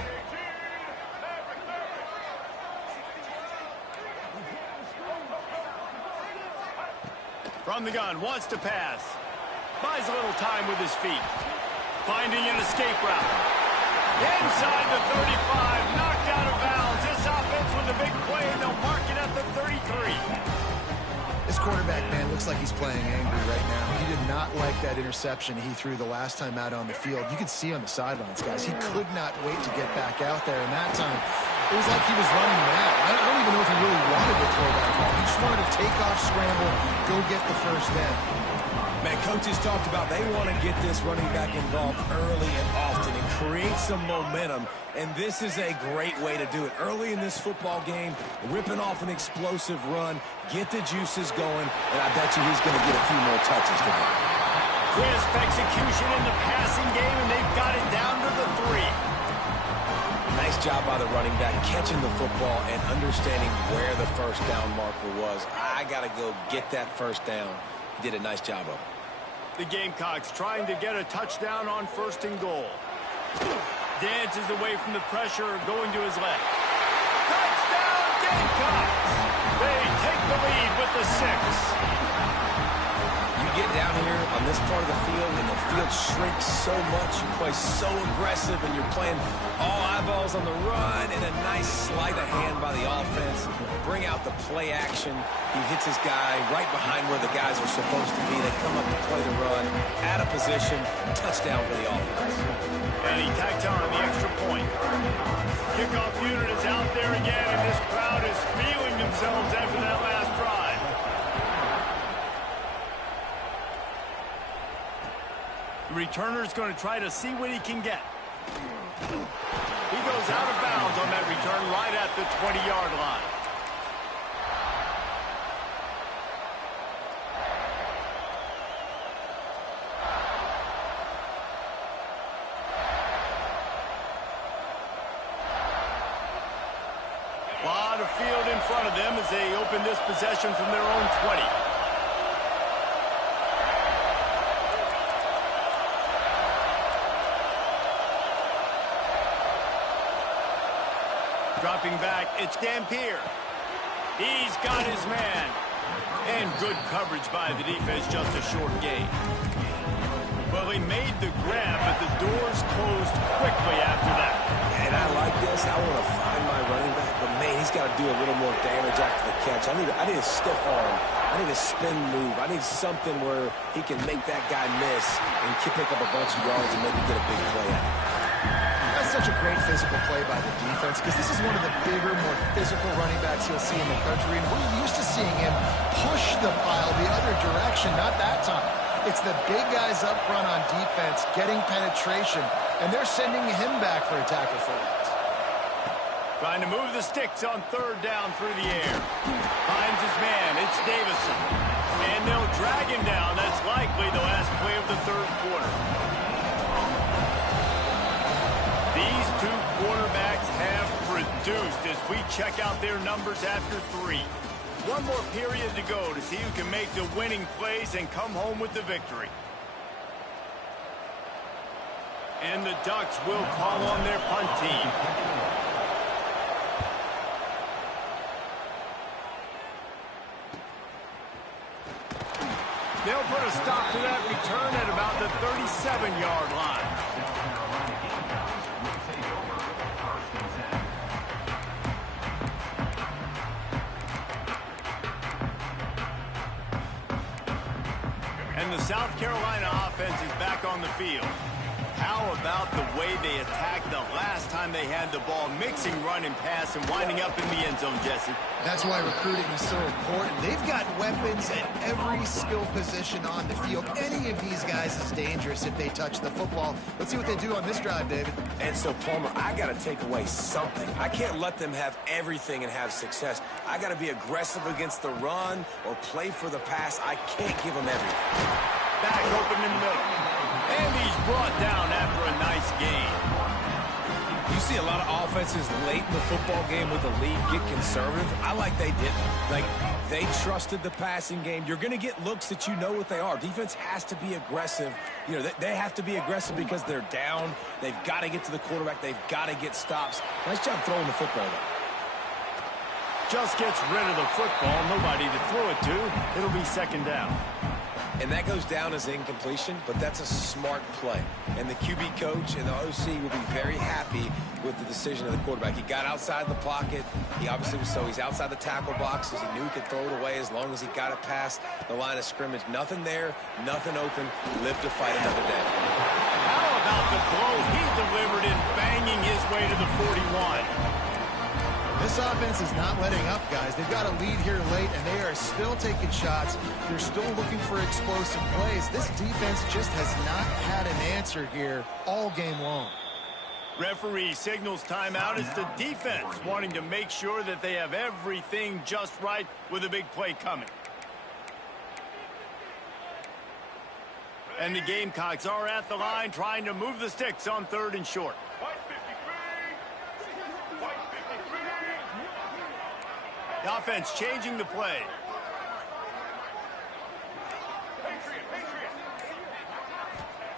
From the gun, wants to pass. Buys a little time with his feet. Finding an escape route. Inside the 35, knocked out of bounds. This offense with a big play, and they'll mark it at the 33. This quarterback, man, looks like he's playing angry right now. He did not like that interception he threw the last time out on the field. You could see on the sidelines, guys, he could not wait to get back out there. And that time, it was like he was running mad. I don't even know if he really wanted to throw that ball. He just wanted to take off, scramble, go get the first down. Man, coaches talked about they want to get this running back involved early and often and create some momentum, and this is a great way to do it. Early in this football game, ripping off an explosive run, get the juices going, and I bet you he's going to get a few more touches today. Crisp execution in the passing game, and they've got it down to the 3. Nice job by the running back catching the football and understanding where the first down marker was. I got to go get that first down. He did a nice job of it. The Gamecocks trying to get a touchdown on 1st and goal. Dances away from the pressure, going to his left. Touchdown, Gamecocks! They take the lead with the 6. You get down here on this part of the field, and the field shrinks so much. You play so aggressive, and you're playing all eyeballs on the run, and a nice sleight of hand by the offense. Bring out the play action. He hits his guy right behind where the guys are supposed to be. They come up to play the run, out of position, touchdown for the offense. And he tacks on the extra point. Kickoff unit is out there again, and this crowd is feeling themselves after that last drive. The returner's going to try to see what he can get. He goes out of bounds on that return right at the 20-yard line. A lot of field in front of them as they open this possession from their own 20. Dropping back, it's Dampier. He's got his man. And good coverage by the defense, just a short gain. Well, he made the grab, but the doors closed quickly after that. And I like this. I want to find my running back, but man, he's got to do a little more damage after the catch. I need a stiff arm. I need a spin move. I need something where he can make that guy miss and pick up a bunch of yards and maybe get a big play out of it. That's such a great physical play by the defense because this is one of the bigger, more physical running backs you'll see in the country, and we're used to seeing him push the pile the other direction, not that time. It's the big guys up front on defense getting penetration, and they're sending him back for a tackle for it. Trying to move the sticks on 3rd down through the air. Finds his man, it's Davison. And they'll drag him down. That's likely the last play of the 3rd quarter. These two quarterbacks have produced as we check out their numbers after 3. One more period to go to see who can make the winning plays and come home with the victory. And the Ducks will call on their punt team. They'll put a stop to that return at about the 37-yard line. And the South Carolina offense is back on the field. How about the way they attacked the last time they had the ball, mixing run and pass and winding up in the end zone, Jesse? That's why recruiting is so important. They've got weapons at every skill position on the field. Any of these guys is dangerous if they touch the football. Let's see what they do on this drive, David. And so, Palmer, I got to take away something. I can't let them have everything and have success. I got to be aggressive against the run or play for the pass. I can't give them everything. Back open in the middle. And he's brought down after a nice gain. You see a lot of offenses late in the football game with the lead get conservative. I like they didn't. Like, they trusted the passing game. You're going to get looks that you know what they are. Defense has to be aggressive. You know, they have to be aggressive because they're down. They've got to get to the quarterback. They've got to get stops. Nice job throwing the football, though. Just gets rid of the football. Nobody to throw it to. It'll be second down. And that goes down as incompletion, but that's a smart play. And the QB coach and the OC will be very happy with the decision of the quarterback. He got outside the pocket. He obviously was he's outside the tackle boxes. He knew he could throw it away as long as he got it past the line of scrimmage. Nothing there, nothing open. Live to fight another day. How about the blow he delivered in banging his way to the 41? This offense is not letting up, guys. They've got a lead here late, and they are still taking shots. They're still looking for explosive plays. This defense just has not had an answer here all game long. Referee signals timeout as the defense wanting to make sure that they have everything just right with a big play coming. And the Gamecocks are at the line trying to move the sticks on 3rd and short. The offense changing the play.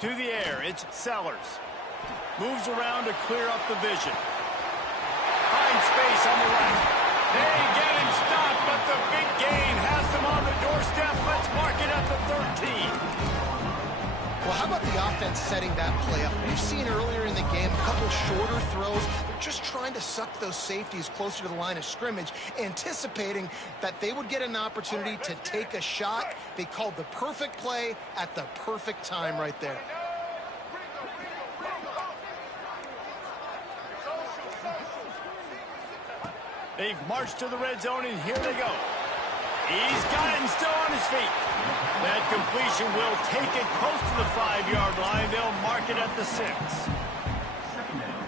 To the air, it's Sellers. Moves around to clear up the vision. Finds space on the right. They get him stopped, but the big gain has them on the doorstep. Let's mark it at the 13. Well, how about the offense setting that play up? We've seen earlier in the game a couple shorter throws. They're just trying to suck those safeties closer to the line of scrimmage, anticipating that they would get an opportunity to take a shot. They called the perfect play at the perfect time right there. They've marched to the red zone, and here they go. He's got it and still on his feet. That completion will take it close to the 5-yard line. They'll mark it at the 6.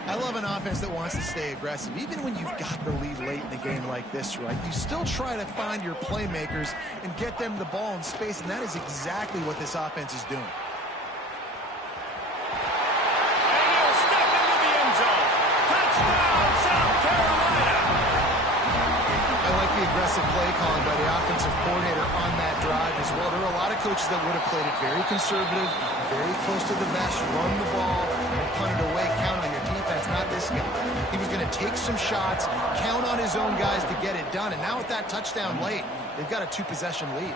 I love an offense that wants to stay aggressive. Even when you've got the lead late in the game like this, right, you still try to find your playmakers and get them the ball in space, and that is exactly what this offense is doing. And he'll step into the end zone. Touchdown, South Carolina. I like the aggressive play calling by the offensive coordinator on that drive as well. There were a lot of coaches that would have played it very conservative, very close to the vest, run the ball, and punt it away, count on your defense. Not this guy. He was going to take some shots, count on his own guys to get it done. And now with that touchdown late, they've got a 2-possession lead.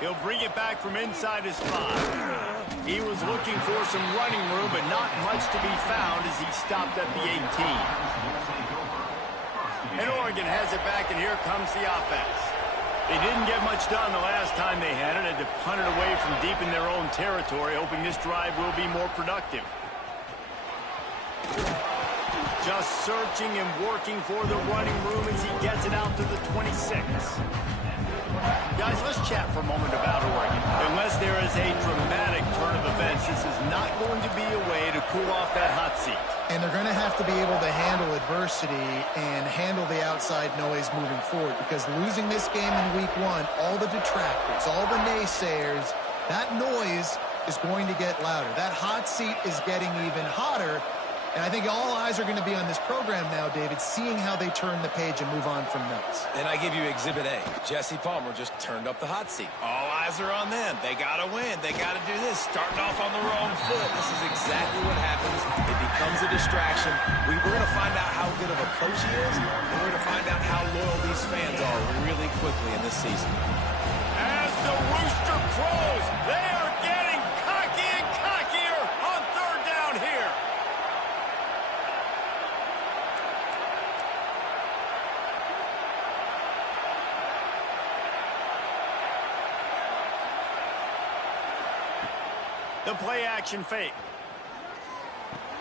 He'll bring it back from inside his 5. He was looking for some running room, but not much to be found as he stopped at the 18. And Oregon has it back, and here comes the offense. They didn't get much done the last time they had it. Had to punt it away from deep in their own territory, hoping this drive will be more productive. Just searching and working for the running room as he gets it out to the 26. Guys, let's chat for a moment about Oregon. Unless there is a dramatic turn of events, this is not going to be a way to cool off that hot seat. And they're going to have to be able to handle adversity and handle the outside noise moving forward, because losing this game in week 1, all the detractors, all the naysayers, that noise is going to get louder. That hot seat is getting even hotter. And I think all eyes are going to be on this program now, David, seeing how they turn the page and move on from this. And I give you Exhibit A. Jesse Palmer just turned up the hot seat. All eyes are on them. They got to win. They got to do this. Starting off on the wrong foot. This is exactly what happens. It becomes a distraction. We're going to find out how good of a coach he is, and we're going to find out how loyal these fans are really quickly in this season. As the rooster crows, they are getting cocky and cockier on 3rd down here. The play-action fake.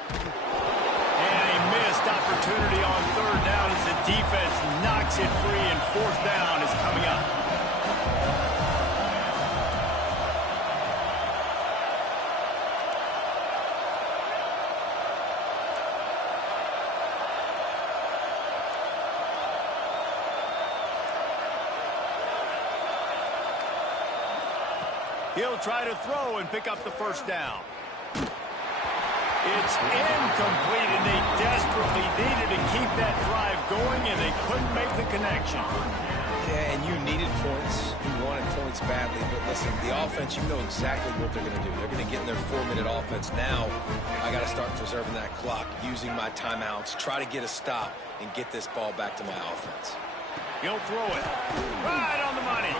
And a missed opportunity on 3rd down as the defense knocks it free, and 4th down is coming up. He'll try to throw and pick up the 1st down. It's incomplete, and they desperately needed to keep that drive going, and they couldn't make the connection. Yeah, and you needed points. You wanted points badly. But listen, the offense, you know exactly what they're going to do. They're going to get in their 4-minute offense. Now, I got to start preserving that clock, using my timeouts, try to get a stop, and get this ball back to my offense. He'll throw it. Right on the money.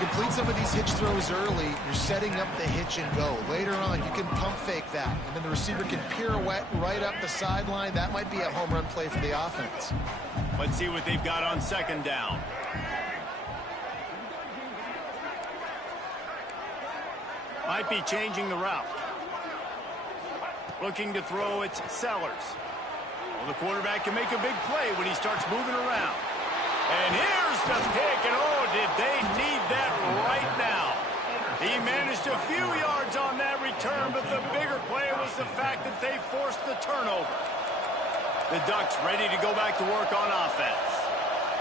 You complete some of these hitch throws early, you're setting up the hitch and go. Later on, you can pump fake that, and then the receiver can pirouette right up the sideline. That might be a home run play for the offense. Let's see what they've got on second down. Might be changing the route. Looking to throw, it's Sellers. Well, the quarterback can make a big play when he starts moving around. And here's the pick, and oh, did they need that right now. He managed a few yards on that return, but the bigger play was the fact that they forced the turnover. The Ducks ready to go back to work on offense.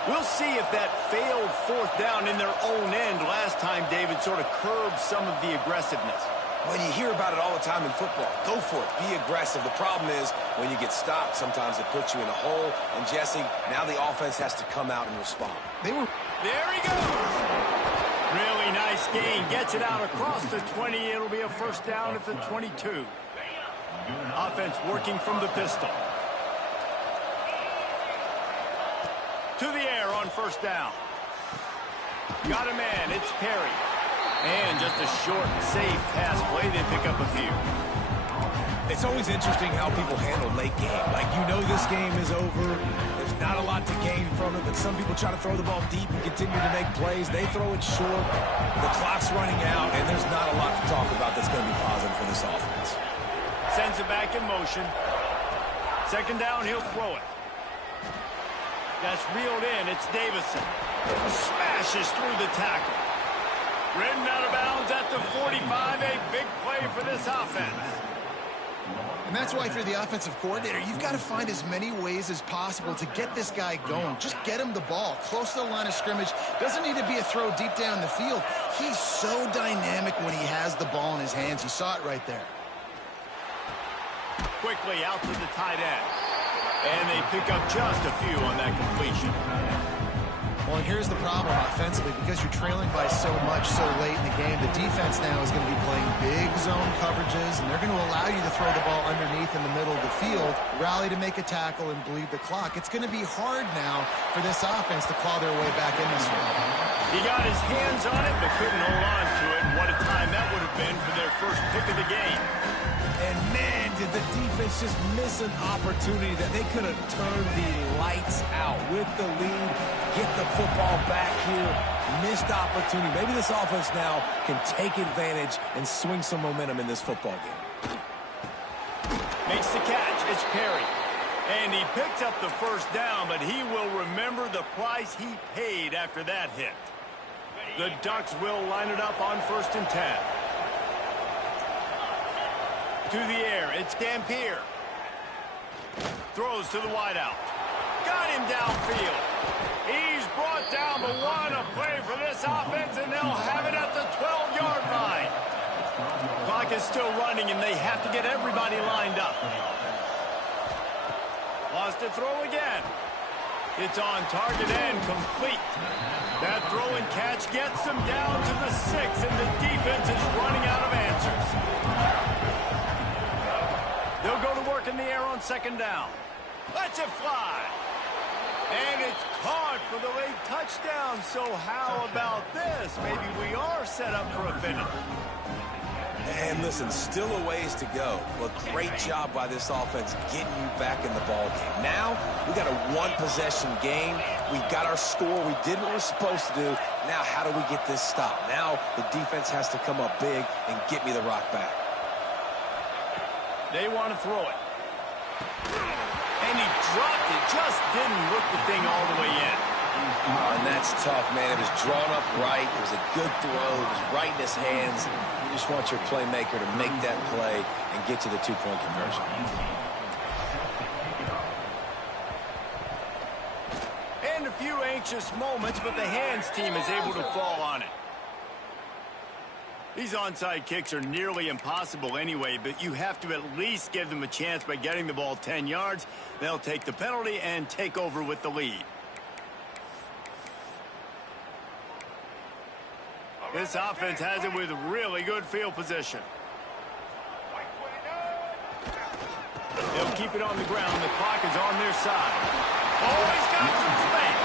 We'll see if that failed fourth down in their own end last time, David, sort of curbed some of the aggressiveness. When you hear about it all the time in football, go for it. Be aggressive. The problem is when you get stopped, sometimes it puts you in a hole. And, Jesse, now the offense has to come out and respond. There he goes. Really nice gain. Gets it out across the 20. It'll be a first down at the 22. Offense working from the pistol. To the air on first down. Got a man. It's Perry. And just a short, safe pass play. They pick up a few. It's always interesting how people handle late game. Like, you know this game is over. There's not a lot to gain from it, but some people try to throw the ball deep and continue to make plays. They throw it short. The clock's running out, and there's not a lot to talk about that's going to be positive for this offense. Sends it back in motion. Second down, he'll throw it. That's reeled in. It's Davison. Smashes through the tackle. Ridden out of bounds at the 45. A big play for this offense. And that's why if you're the offensive coordinator, you've got to find as many ways as possible to get this guy going. Just get him the ball close to the line of scrimmage. Doesn't need to be a throw deep down the field. He's so dynamic when he has the ball in his hands. You saw it right there. Quickly out to the tight end. And they pick up just a few on that completion. Well, and here's the problem offensively. Because you're trailing by so much so late in the game, the defense now is going to be playing big zone coverages, and they're going to allow you to throw the ball underneath in the middle of the field, rally to make a tackle, and bleed the clock. It's going to be hard now for this offense to claw their way back in this one. He got his hands on it, but couldn't hold on to it. What a time that would have been for their first pick of the game. And, man, did the defense just miss an opportunity that they could have turned the lights out with the lead, get the football back here. Missed opportunity. Maybe this offense now can take advantage and swing some momentum in this football game. Makes the catch. It's Perry. And he picks up the first down, but he will remember the price he paid after that hit. The Ducks will line it up on 1st and 10. To the air, it's Dampier. Throws to the wideout. Got him downfield. He's brought down, but what a play for this offense, and they'll have it at the 12-yard line. Clock is still running, and they have to get everybody lined up. Lost a throw again. It's on target and complete. That throw and catch gets them down to the 6, and the defense is running out of answers. They'll go to work in the air on second down. Let's it fly. And it's caught for the late touchdown. So how about this? Maybe we are set up for a finish. And listen, still a ways to go, but great job by this offense getting you back in the ball game. Now, we got a one-possession game. We got our score. We did what we're supposed to do. Now, how do we get this stopped? Now, the defense has to come up big and get me the rock back. They want to throw it. And he dropped it. Just didn't look the thing all the way in. And that's tough, man. It was drawn up right. It was a good throw. It was right in his hands. You just want your playmaker to make that play and get to the two-point conversion. And a few anxious moments, but the hands team is able to fall on it. These onside kicks are nearly impossible anyway, but you have to at least give them a chance by getting the ball 10 yards. They'll take the penalty and take over with the lead. This offense has it with really good field position. They'll keep it on the ground. The clock is on their side. Oh, he's got some space.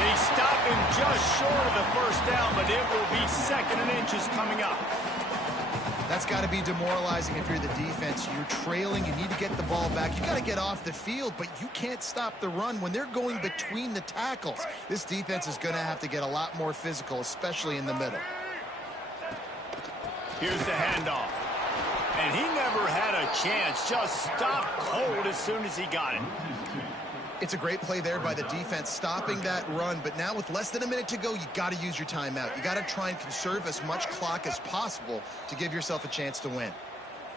They stop him just short of the first down, but it will be 2nd and inches coming up. That's got to be demoralizing if you're the defense. You're trailing. You need to get the ball back. You got to get off the field, but you can't stop the run when they're going between the tackles. This defense is going to have to get a lot more physical, especially in the middle. Here's the handoff. And he never had a chance. Just stopped cold as soon as he got it. It's a great play there by the defense, stopping that run. But now with less than a minute to go, you got to use your timeout. You got to try and conserve as much clock as possible to give yourself a chance to win.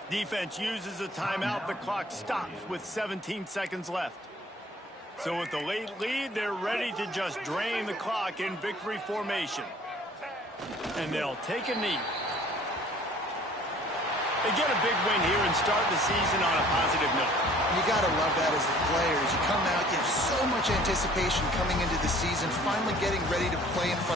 Defense uses a timeout. The clock stops with 17 seconds left. So with the late lead, they're ready to just drain the clock in victory formation. And they'll take a knee. They get a big win here and start the season on a positive note. You got to love that as the players. You come out, you have so much anticipation coming into the season, finally getting ready to play in front